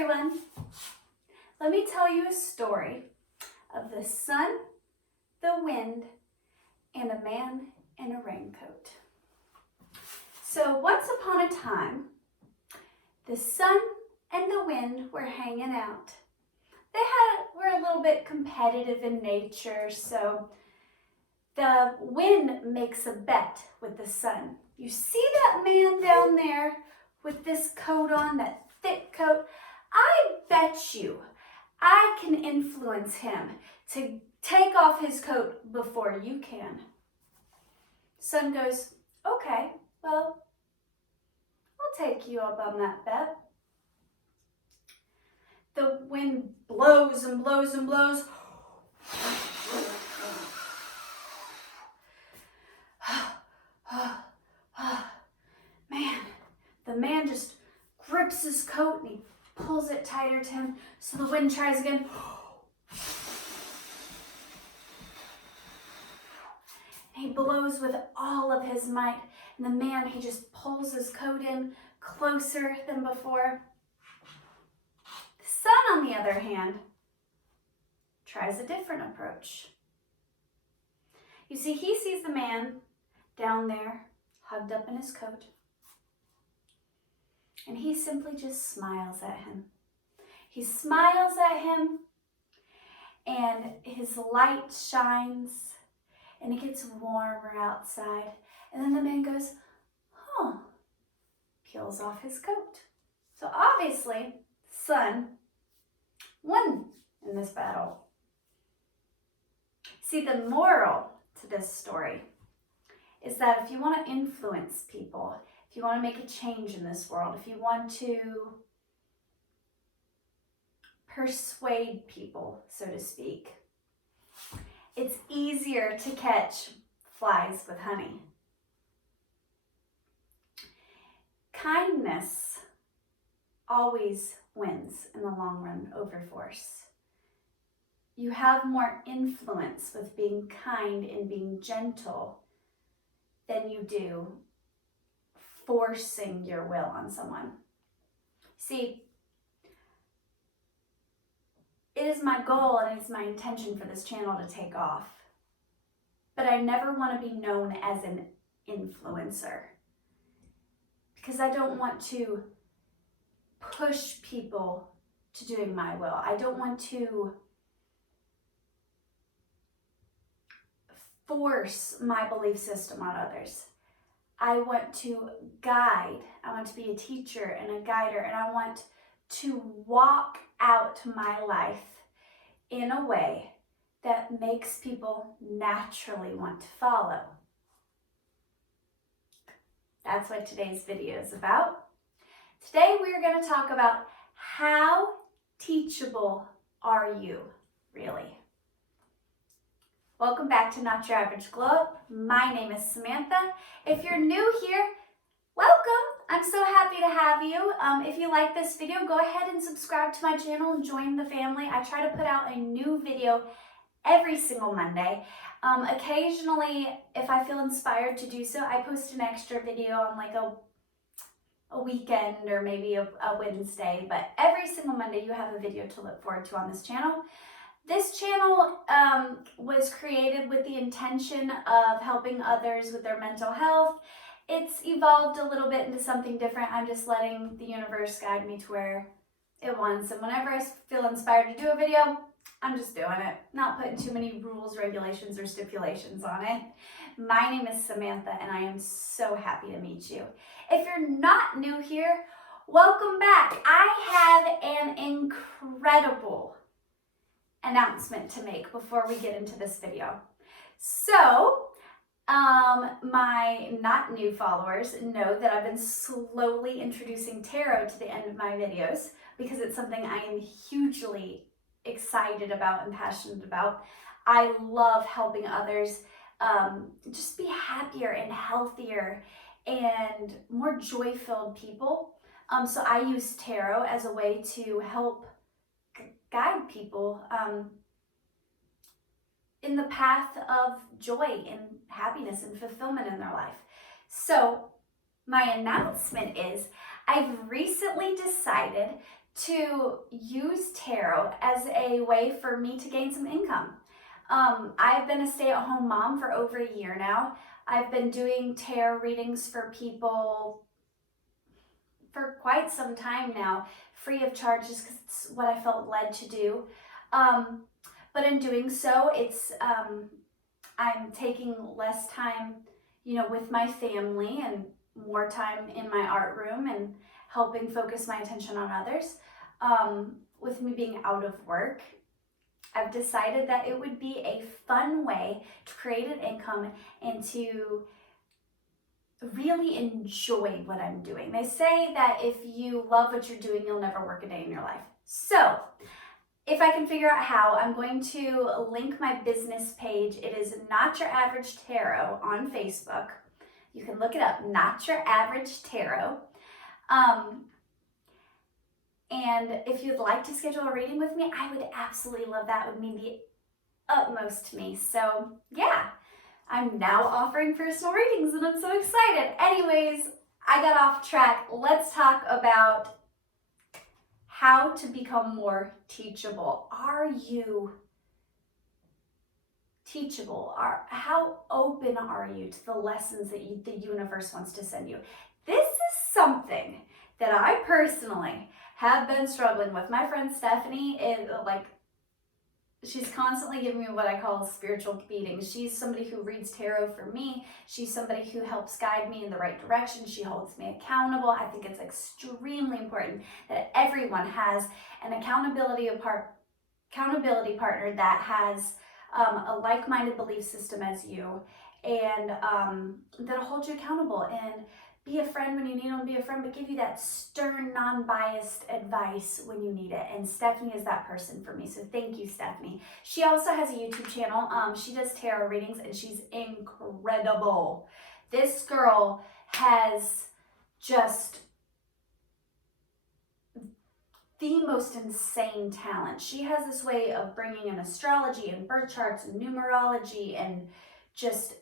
everyone. Let me tell you a story of the sun, the wind, and a man in a raincoat. So once upon a time, the sun and the wind were hanging out. Were a little bit competitive in nature, so the wind makes a bet with the sun. You see that man down there with this coat on, that thick coat? I bet you I can influence him to take off his coat before you can. Sun goes, okay, well, I'll take you up on that bet. The wind blows and blows and blows. Man, the man just grips his coat and he pulls it tighter to him. So the wind tries again. He blows with all of his might. And the man, he just pulls his coat in closer than before. The sun, on the other hand, tries a different approach. You see, he sees the man down there, hugged up in his coat. And he simply just smiles at him. He smiles at him, and his light shines, and it gets warmer outside. And then the man goes, huh, peels off his coat. So obviously, sun won in this battle. See, the moral to this story is that if you want to influence people, if you want to make a change in this world, if you want to persuade people, so to speak, it's easier to catch flies with honey. Kindness always wins in the long run over force. You have more influence with being kind and being gentle than you do forcing your will on someone. See, it is my goal and it's my intention for this channel to take off. But I never want to be known as an influencer, because I don't want to push people to doing my will. I don't want to force my belief system on others. I want to guide. I want to be a teacher and a guider, and I want to walk out my life in a way that makes people naturally want to follow. That's what today's video is about. Today we're going to talk about how teachable are you, really? Welcome back to Not Your Average Glow Up. My name is Samantha. If you're new here, welcome. I'm so happy to have you. If you like this video, go ahead and subscribe to my channel and join the family. I try to put out a new video every single Monday. Occasionally, if I feel inspired to do so, I post an extra video on like a weekend or maybe a Wednesday, but every single Monday you have a video to look forward to on this channel. This channel was created with the intention of helping others with their mental health. It's evolved a little bit into something different. I'm just letting the universe guide me to where it wants. And whenever I feel inspired to do a video, I'm just doing it. Not putting too many rules, regulations, or stipulations on it. My name is Samantha, and I am so happy to meet you. If you're not new here, welcome back. I have an incredible announcement to make before we get into this video. So, my not new followers know that I've been slowly introducing tarot to the end of my videos because it's something I am hugely excited about and passionate about. I love helping others just be happier and healthier and more joy-filled people. So I use tarot as a way to help guide people in the path of joy and happiness and fulfillment in their life. So my announcement is I've recently decided to use tarot as a way for me to gain some income. I've been a stay-at-home mom for over a year now. I've been doing tarot readings for people for quite some time now, free of charge, just because it's what I felt led to do. But in doing so, I'm taking less time, with my family and more time in my art room and helping focus my attention on others. With me being out of work, I've decided that it would be a fun way to create an income and to really enjoy what I'm doing. They say that if you love what you're doing, you'll never work a day in your life. So if I can figure out how, I'm going to link my business page. It is Not Your Average Tarot on Facebook. You can look it up, Not Your Average Tarot. And if you'd like to schedule a reading with me, I would absolutely love that. It would mean the utmost to me. So yeah, I'm now offering personal readings and I'm so excited. Anyways, I got off track. Let's talk about how to become more teachable. Are you teachable? How open are you to the lessons that the universe wants to send you? This is something that I personally have been struggling with. My friend Stephanie is she's constantly giving me what I call spiritual beatings. She's somebody who reads tarot for me. She's somebody who helps guide me in the right direction. She holds me accountable. I think it's extremely important that everyone has an accountability partner that has a like-minded belief system as you, and that'll hold you accountable and be a friend when you need them to be a friend, but give you that stern, non-biased advice when you need it. And Stephanie is that person for me. So thank you, Stephanie. She also has a YouTube channel. She does tarot readings and she's incredible. This girl has just the most insane talent. She has this way of bringing in astrology and birth charts and numerology and just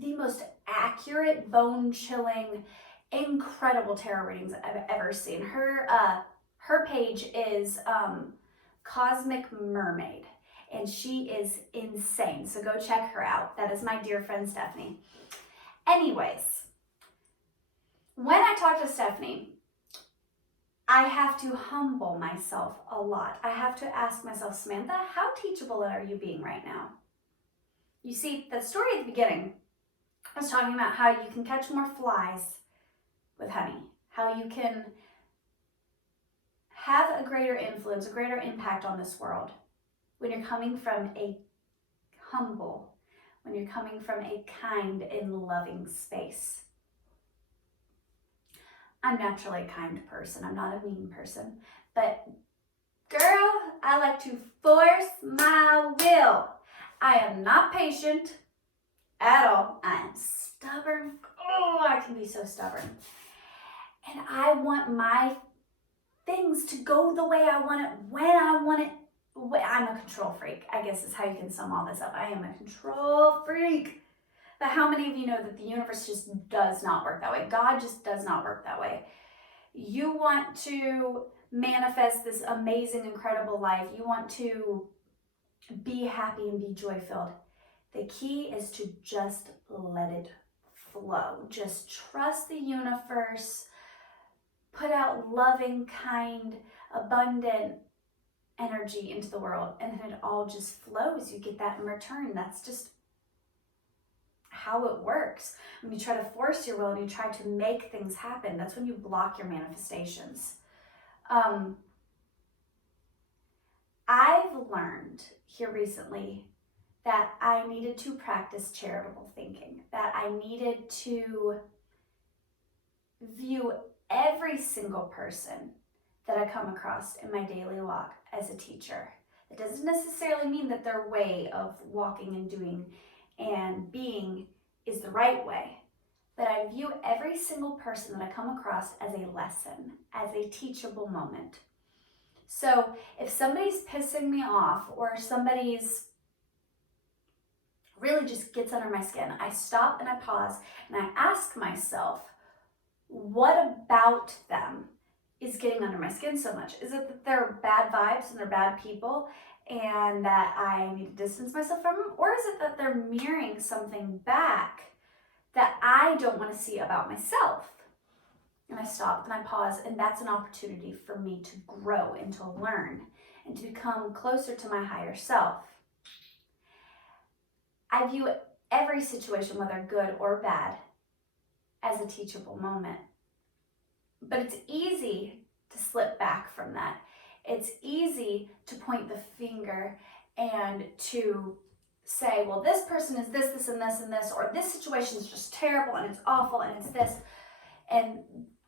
the most accurate, bone-chilling, incredible tarot readings I've ever seen. Her page is Cosmic Mermaid, and she is insane. So go check her out. That is my dear friend Stephanie. Anyways, when I talk to Stephanie, I have to humble myself a lot. I have to ask myself, Samantha, how teachable are you being right now? You see, the story at the beginning, I was talking about how you can catch more flies with honey, how you can have a greater influence, a greater impact on this world when you're coming from a humble, when you're coming from a kind and loving space. I'm naturally a kind person. I'm not a mean person, but girl, I like to force my will. I am not patient at all. I am stubborn. Oh, I can be so stubborn. And I want my things to go the way I want it, when I want it. I'm a control freak, I guess is how you can sum all this up. I am a control freak. But how many of you know that the universe just does not work that way? God just does not work that way. You want to manifest this amazing, incredible life. You want to be happy and be joy-filled. The key is to just let it flow. Just trust the universe. Put out loving, kind, abundant energy into the world, and then it all just flows. You get that in return. That's just how it works. When you try to force your will and you try to make things happen, that's when you block your manifestations. I've learned here recently that I needed to practice charitable thinking, that I needed to view every single person that I come across in my daily walk as a teacher. It doesn't necessarily mean that their way of walking and doing and being is the right way, but I view every single person that I come across as a lesson, as a teachable moment. So if somebody's pissing me off or somebody's really just gets under my skin, I stop and I pause and I ask myself, what about them is getting under my skin so much? Is it that they're bad vibes and they're bad people and that I need to distance myself from them? Or is it that they're mirroring something back that I don't want to see about myself? And I stop and I pause, and that's an opportunity for me to grow and to learn and to become closer to my higher self. I view every situation, whether good or bad, as a teachable moment. But it's easy to slip back from that. It's easy to point the finger and to say, well, this person is this, this, and this, and this, or this situation is just terrible and it's awful and it's this, and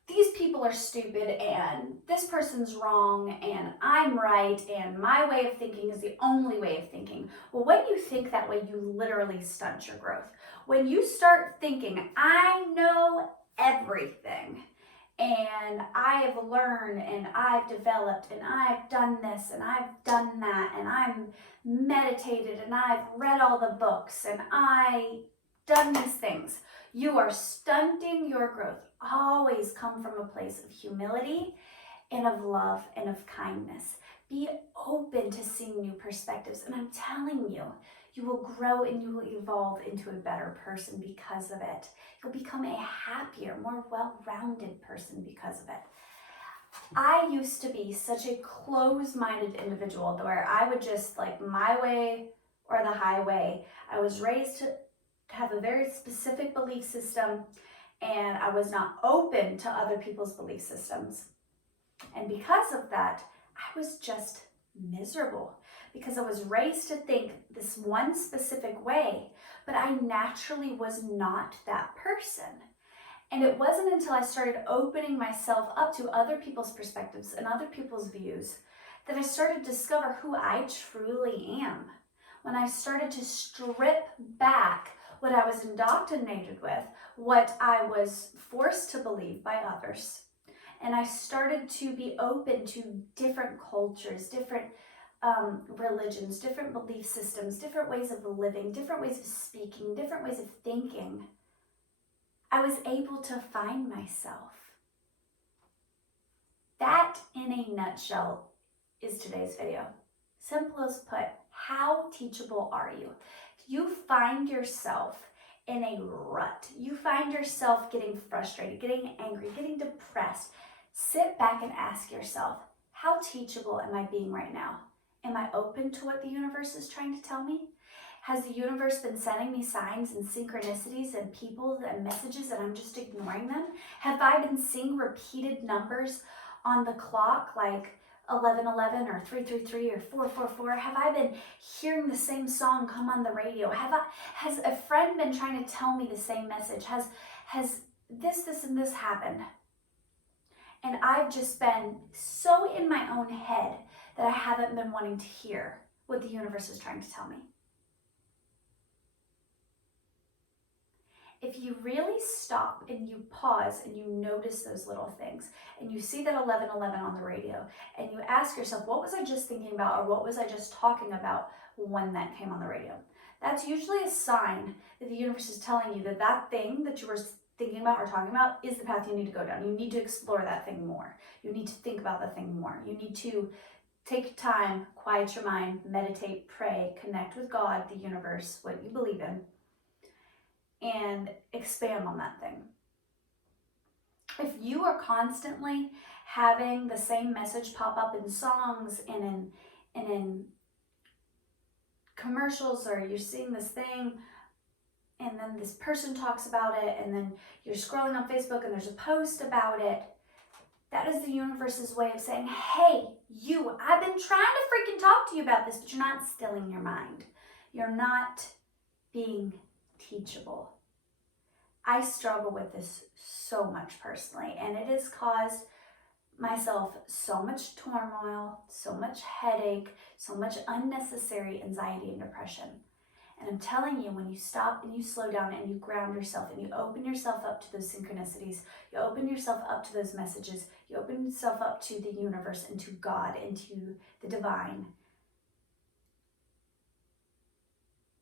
these people are stupid and this person's wrong and I'm right and my way of thinking is the only way of thinking. Well, when you think that way, you literally stunt your growth. When you start thinking, I know everything, and I have learned and I've developed and I've done this and I've done that and I've meditated and I've read all the books and I've done these things, you are stunting your growth. Always come from a place of humility and of love and of kindness. Be open to seeing new perspectives. And I'm telling you, you will grow and you will evolve into a better person because of it. You'll become a happier, more well-rounded person because of it. I used to be such a closed-minded individual where I would just like my way or the highway. I was raised to have a very specific belief system, and I was not open to other people's belief systems. And because of that, I was just miserable because I was raised to think this one specific way, but I naturally was not that person. And it wasn't until I started opening myself up to other people's perspectives and other people's views that I started to discover who I truly am. When I started to strip back what I was indoctrinated with, what I was forced to believe by others, and I started to be open to different cultures, different religions, different belief systems, different ways of living, different ways of speaking, different ways of thinking, I was able to find myself. That, in a nutshell, is today's video. Simple as put, how teachable are you? You find yourself in a rut. You find yourself getting frustrated, getting angry, getting depressed. Sit back and ask yourself, how teachable am I being right now? Am I open to what the universe is trying to tell me? Has the universe been sending me signs and synchronicities and people and messages and I'm just ignoring them? Have I been seeing repeated numbers on the clock like 1111 or 333 or 444? Have I been hearing the same song come on the radio? Has a friend been trying to tell me the same message? Has this, and this happened? And I've just been so in my own head that I haven't been wanting to hear what the universe is trying to tell me. If you really stop and you pause and you notice those little things and you see that 1111 on the radio and you ask yourself, what was I just thinking about, or what was I just talking about when that came on the radio? That's usually a sign that the universe is telling you that that thing that you were thinking about or talking about is the path you need to go down. You need to explore that thing more. You need to think about the thing more. You need to take time, quiet your mind, meditate, pray, connect with God, the universe, what you believe in, and expand on that thing. If you are constantly having the same message pop up in songs and in commercials, or you're seeing this thing and then this person talks about it, and then you're scrolling on Facebook and there's a post about it, that is the universe's way of saying, hey, you, I've been trying to freaking talk to you about this, but you're not stilling your mind. You're not being teachable. I struggle with this so much personally, and it has caused myself so much turmoil, so much headache, so much unnecessary anxiety and depression. And I'm telling you, when you stop and you slow down and you ground yourself and you open yourself up to those synchronicities, you open yourself up to those messages, you open yourself up to the universe and to God and to the divine,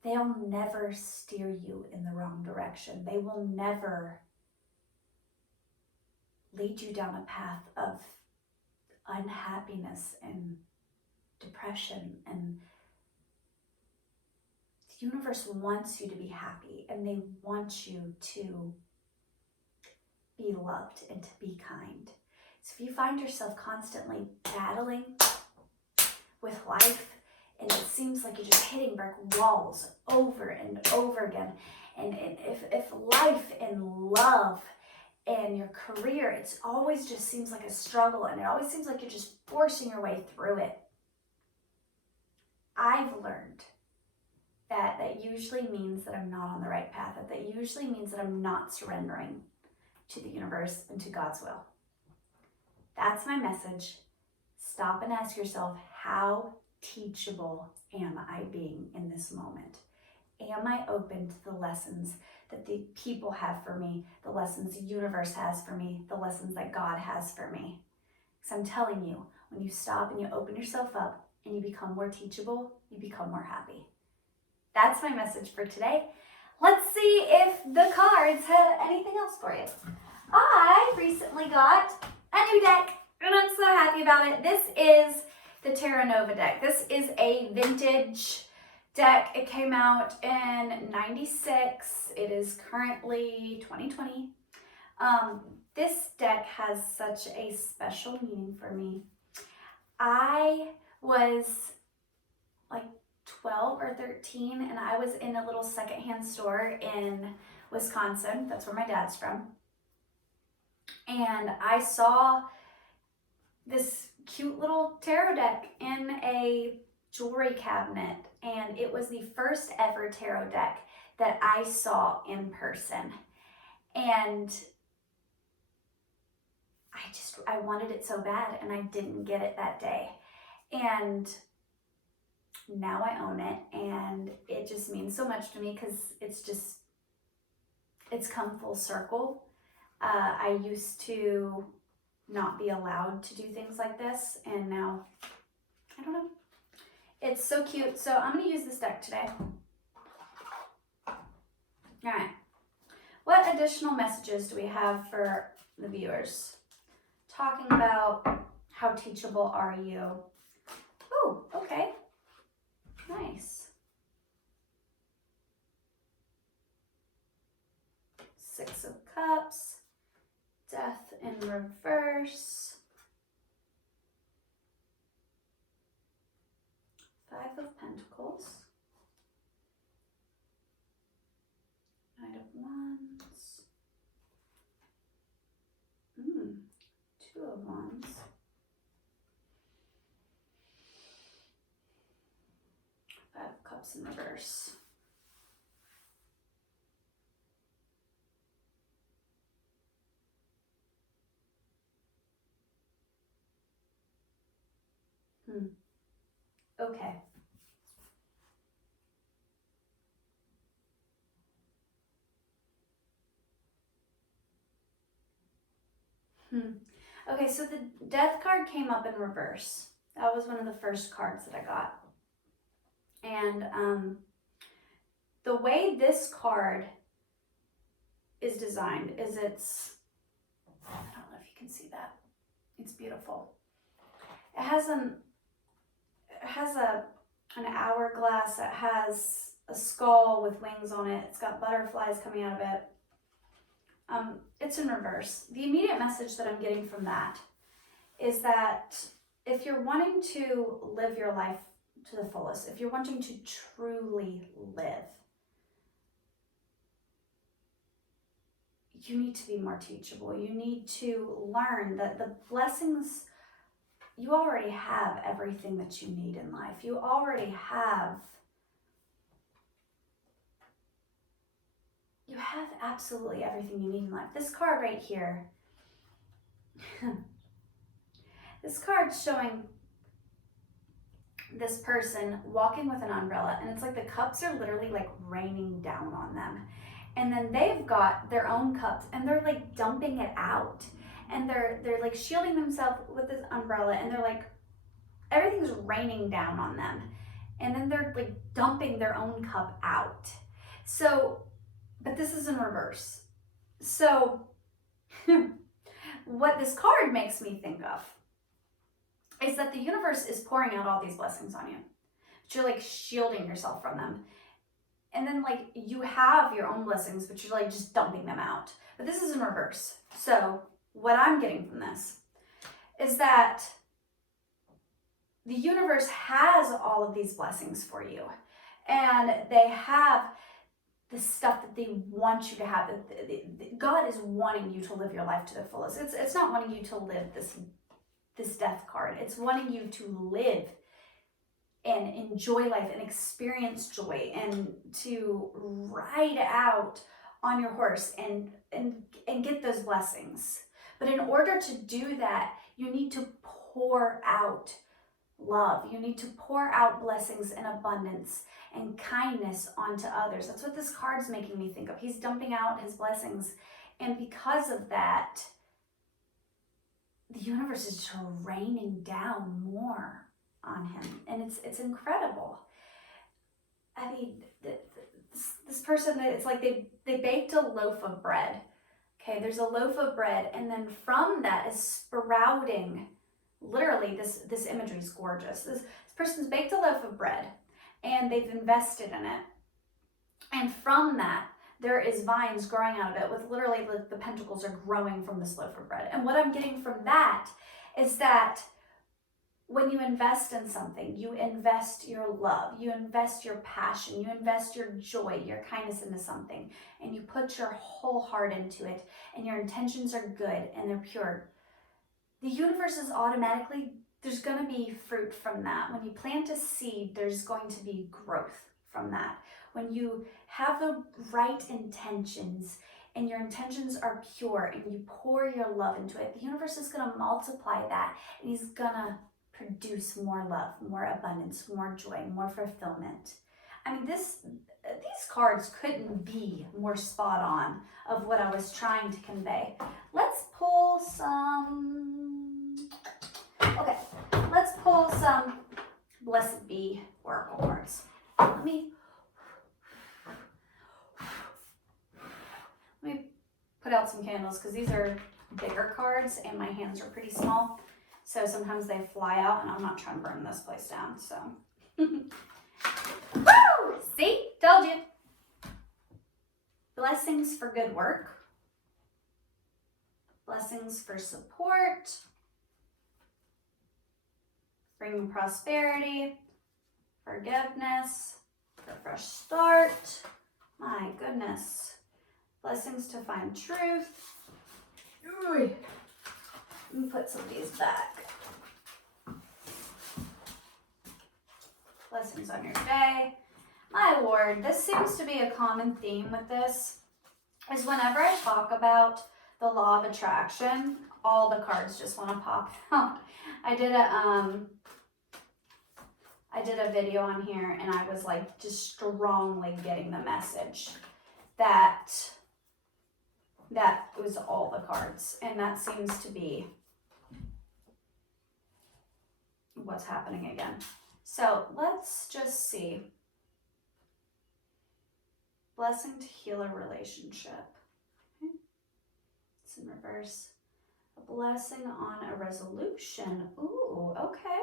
they'll never steer you in the wrong direction. They will never lead you down a path of unhappiness and depression, and the universe wants you to be happy, and they want you to be loved and to be kind. So if you find yourself constantly battling with life, and it seems like you're just hitting brick walls over and over again, and if life and love and your career, it's always just seems like a struggle, and it always seems like you're just forcing your way through it, I've learned that usually means that I'm not on the right path, that usually means that I'm not surrendering to the universe and to God's will. That's my message. Stop and ask yourself, how teachable am I being in this moment? Am I open to the lessons that the people have for me, the lessons the universe has for me, the lessons that God has for me? Because I'm telling you, when you stop and you open yourself up and you become more teachable, you become more happy. That's my message for today. Let's see if the cards have anything else for you. I recently got a new deck, and I'm so happy about it. This is the Terra Nova deck. This is a vintage deck. It came out in '96. It is currently 2020. This deck has such a special meaning for me. I was like 12 or 13, and I was in a little secondhand store in Wisconsin. That's where my dad's from. And I saw this cute little tarot deck in a jewelry cabinet, and it was the first ever tarot deck that I saw in person. And I wanted it so bad, and I didn't get it that day. And now I own it, and it just means so much to me because it's come full circle. I used to not be allowed to do things like this, and now, I don't know. It's so cute. So I'm going to use this deck today. All right. What additional messages do we have for the viewers? Talking about how teachable are you? Oh, okay. Nice. 6 of Cups. Death in reverse. 5 of Pentacles. Knight of Wands. 2 of Wands. 5 of Cups in reverse. Okay. Okay, so the Death card came up in reverse. That was one of the first cards that I got. And the way this card is designed is I don't know if you can see that. It's beautiful. It has an hourglass. It has a skull with wings on it. It's got butterflies coming out of it. It's in reverse. The immediate message that I'm getting from that is that if you're wanting to live your life to the fullest, if you're wanting to truly live, you need to be more teachable. You need to learn that the blessings, you already have everything that you need in life. You already have absolutely everything you need in life. This card right here, this card's showing this person walking with an umbrella, and it's like the cups are literally like raining down on them. And then they've got their own cups, and they're like dumping it out. And they're like shielding themselves with this umbrella, and they're like, everything's raining down on them. And then they're like dumping their own cup out. So, but this is in reverse. So what this card makes me think of is that the universe is pouring out all these blessings on you. But you're like shielding yourself from them. And then like you have your own blessings, but you're like just dumping them out. But this is in reverse. So what I'm getting from this is that the universe has all of these blessings for you. And they have the stuff that they want you to have. God is wanting you to live your life to the fullest. It's not wanting you to live this death card. It's wanting you to live and enjoy life and experience joy and to ride out on your horse and get those blessings. But in order to do that, you need to pour out love. You need to pour out blessings and abundance and kindness onto others. That's what this card's making me think of. He's dumping out his blessings. And because of that, the universe is just raining down more on him. And it's incredible. I mean, this person, it's like they baked a loaf of bread. Okay, there's a loaf of bread, and then from that is sprouting, literally, this imagery is gorgeous. This person's baked a loaf of bread, and they've invested in it. And from that, there is vines growing out of it with literally the pentacles are growing from this loaf of bread. And what I'm getting from that is that when you invest in something, you invest your love, you invest your passion, you invest your joy, your kindness into something, and you put your whole heart into it, and your intentions are good and they're pure. The universe is automatically, there's going to be fruit from that. When you plant a seed, there's going to be growth from that. When you have the right intentions and your intentions are pure and you pour your love into it, the universe is going to multiply that, and he's going to produce more love, more abundance, more joy, more fulfillment. I mean, these cards couldn't be more spot on of what I was trying to convey. Let's pull some, okay, let's pull some Blessed Be Oracle cards. Let me put out some candles because these are bigger cards and my hands are pretty small. So sometimes they fly out and I'm not trying to burn this place down, so. Woo! See? Told you. Blessings for good work. Blessings for support. Bringing prosperity. Forgiveness. For a fresh start. My goodness. Blessings to find truth. Ooh. Let me put some of these back. Blessings on your day. My Lord, this seems to be a common theme with this, is whenever I talk about the law of attraction, all the cards just want to pop out. I did a video on here and I was like just strongly getting the message that was all the cards, and that seems to be what's happening again. So let's just see. Blessing to heal a relationship. Okay. It's in reverse. A blessing on a resolution. Ooh, okay.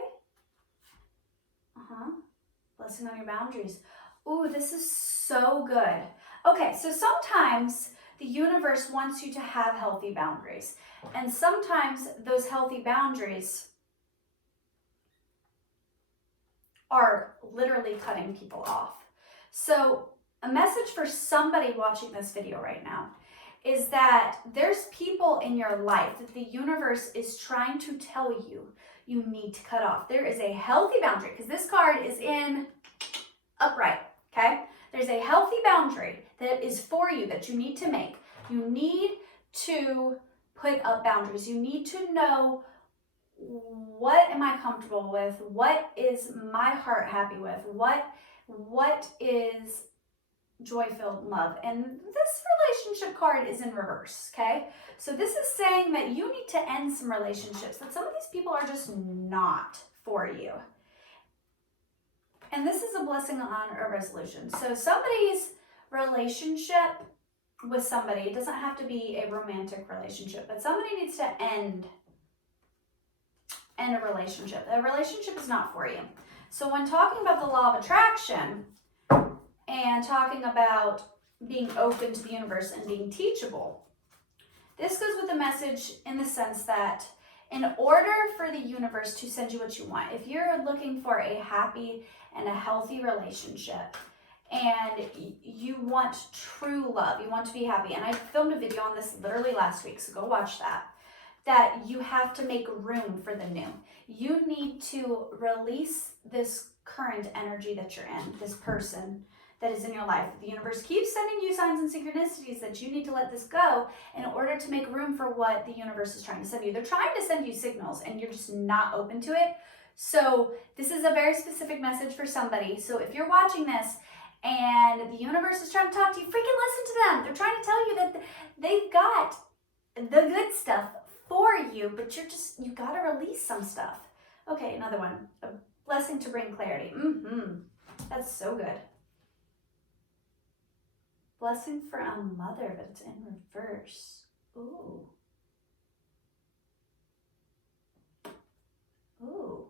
Blessing on your boundaries. Ooh, this is so good. Okay, so sometimes the universe wants you to have healthy boundaries. And sometimes those healthy boundaries are literally cutting people off. So a message for somebody watching this video right now is that there's people in your life that the universe is trying to tell you you need to cut off. There is a healthy boundary, because this card is in upright, okay? There's a healthy boundary that is for you that you need to make. You need to put up boundaries. You need to know, what am I comfortable with? What is my heart happy with? What is joy-filled love? And this relationship card is in reverse, okay? So this is saying that you need to end some relationships, that some of these people are just not for you. And this is a blessing on a resolution. So somebody's relationship with somebody, it doesn't have to be a romantic relationship, but somebody needs to end end a relationship. A relationship is not for you. So when talking about the law of attraction and talking about being open to the universe and being teachable, this goes with the message in the sense that in order for the universe to send you what you want, if you're looking for a happy and a healthy relationship and you want true love, you want to be happy, and I filmed a video on this literally last week, so go watch that you have to make room for the new. You need to release this current energy that you're in, this person that is in your life. The universe keeps sending you signs and synchronicities that you need to let this go in order to make room for what the universe is trying to send you. They're trying to send you signals and you're just not open to it. So this is a very specific message for somebody. So if you're watching this and the universe is trying to talk to you, freaking listen to them. They're trying to tell you that they've got the good stuff for you, but you gotta release some stuff. Okay, another one. A blessing to bring clarity. That's so good. Blessing for a mother, but it's in reverse. Ooh. Ooh.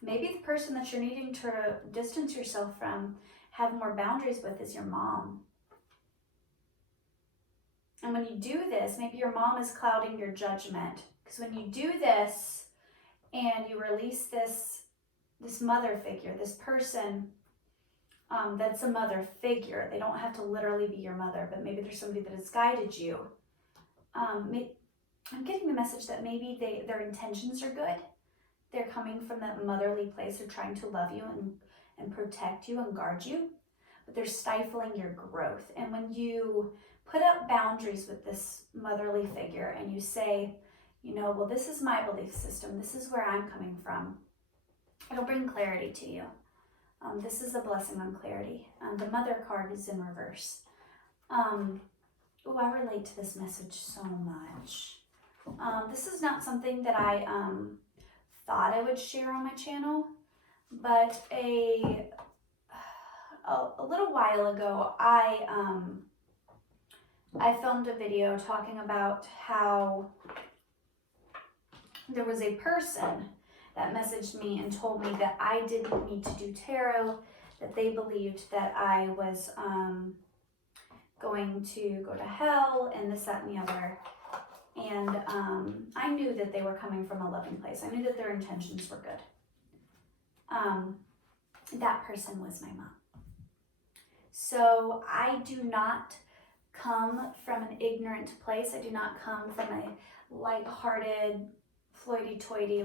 Maybe the person that you're needing to distance yourself from, have more boundaries with, is your mom. And when you do this, maybe your mom is clouding your judgment. Because when you do this and you release this mother figure, this person that's a mother figure, they don't have to literally be your mother, but maybe there's somebody that has guided you. I'm getting the message that maybe their intentions are good. They're coming from that motherly place. They're trying to love you and protect you and guard you, but they're stifling your growth. And when you put up boundaries with this motherly figure and you say, well, this is my belief system. This is where I'm coming from. It'll bring clarity to you. This is a blessing on clarity. The mother card is in reverse. I relate to this message so much. This is not something that I thought I would share on my channel, but a little while ago, I filmed a video talking about how there was a person that messaged me and told me that I didn't need to do tarot, that they believed that I was going to go to hell and this, that, and the other. And I knew that they were coming from a loving place. I knew that their intentions were good. That person was my mom. So I do not come from an ignorant place. I do not come from a light-hearted, floity-toity,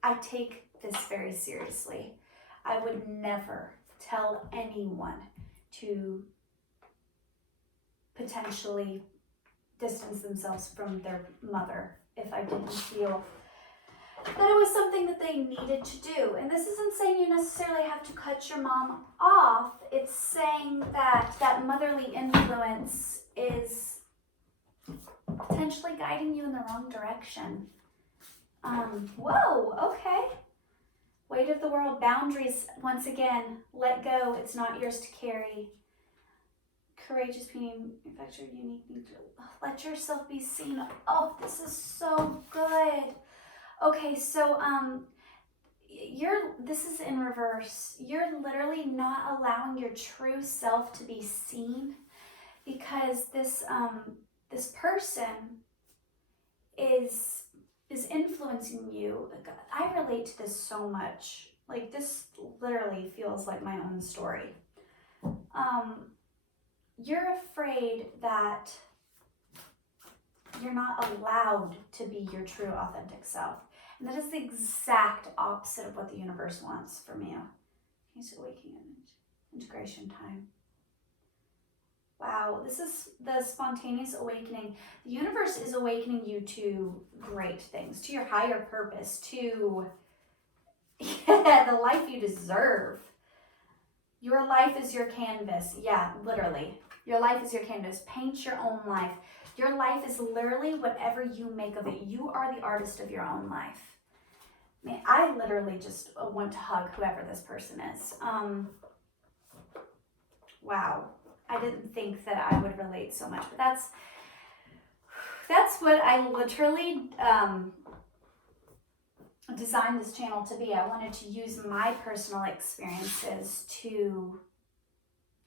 I take this very seriously. I would never tell anyone to potentially distance themselves from their mother if I didn't feel that it was something that they needed to do. And this isn't saying you necessarily have to cut your mom off. It's saying that that motherly influence is potentially guiding you in the wrong direction. Whoa, okay. Weight of the world, boundaries, once again, let go. It's not yours to carry. Courageous being, affect your unique needs. Let yourself be seen. Oh, this is so good. Okay, so this is in reverse. You're literally not allowing your true self to be seen because this person is influencing you. I relate to this so much. This literally feels like my own story. You're afraid that you're not allowed to be your true authentic self. And that is the exact opposite of what the universe wants from you. He's awakening integration time. Wow, this is the spontaneous awakening. The universe is awakening you to great things, to your higher purpose, to the life you deserve. Your life is your canvas. Yeah, literally. Your life is your canvas. Paint your own life. Your life is literally whatever you make of it. You are the artist of your own life. I mean, I literally just want to hug whoever this person is. Wow. I didn't think that I would relate so much, but that's what I literally designed this channel to be. I wanted to use my personal experiences to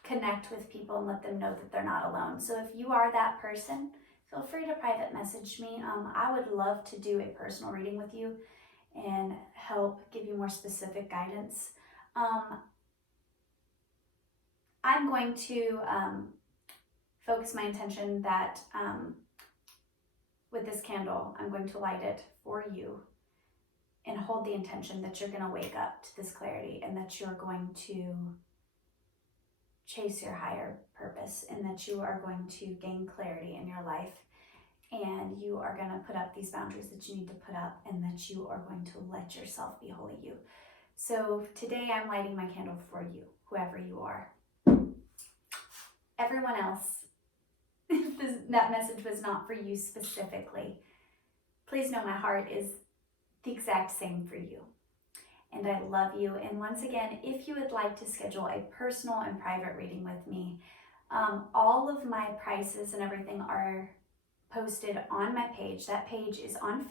connect with people and let them know that they're not alone. So if you are that person, feel free to private message me. I would love to do a personal reading with you and help give you more specific guidance. I'm going to focus my intention that with this candle, I'm going to light it for you and hold the intention that you're going to wake up to this clarity and that you're going to chase your higher purpose and that you are going to gain clarity in your life and you are going to put up these boundaries that you need to put up and that you are going to let yourself be wholly you. So today I'm lighting my candle for you, whoever you are. Everyone else, if that message was not for you specifically, please know my heart is the exact same for you. And I love you. And once again, if you would like to schedule a personal and private reading with me, all of my prices and everything are posted on my page. That page is on Facebook.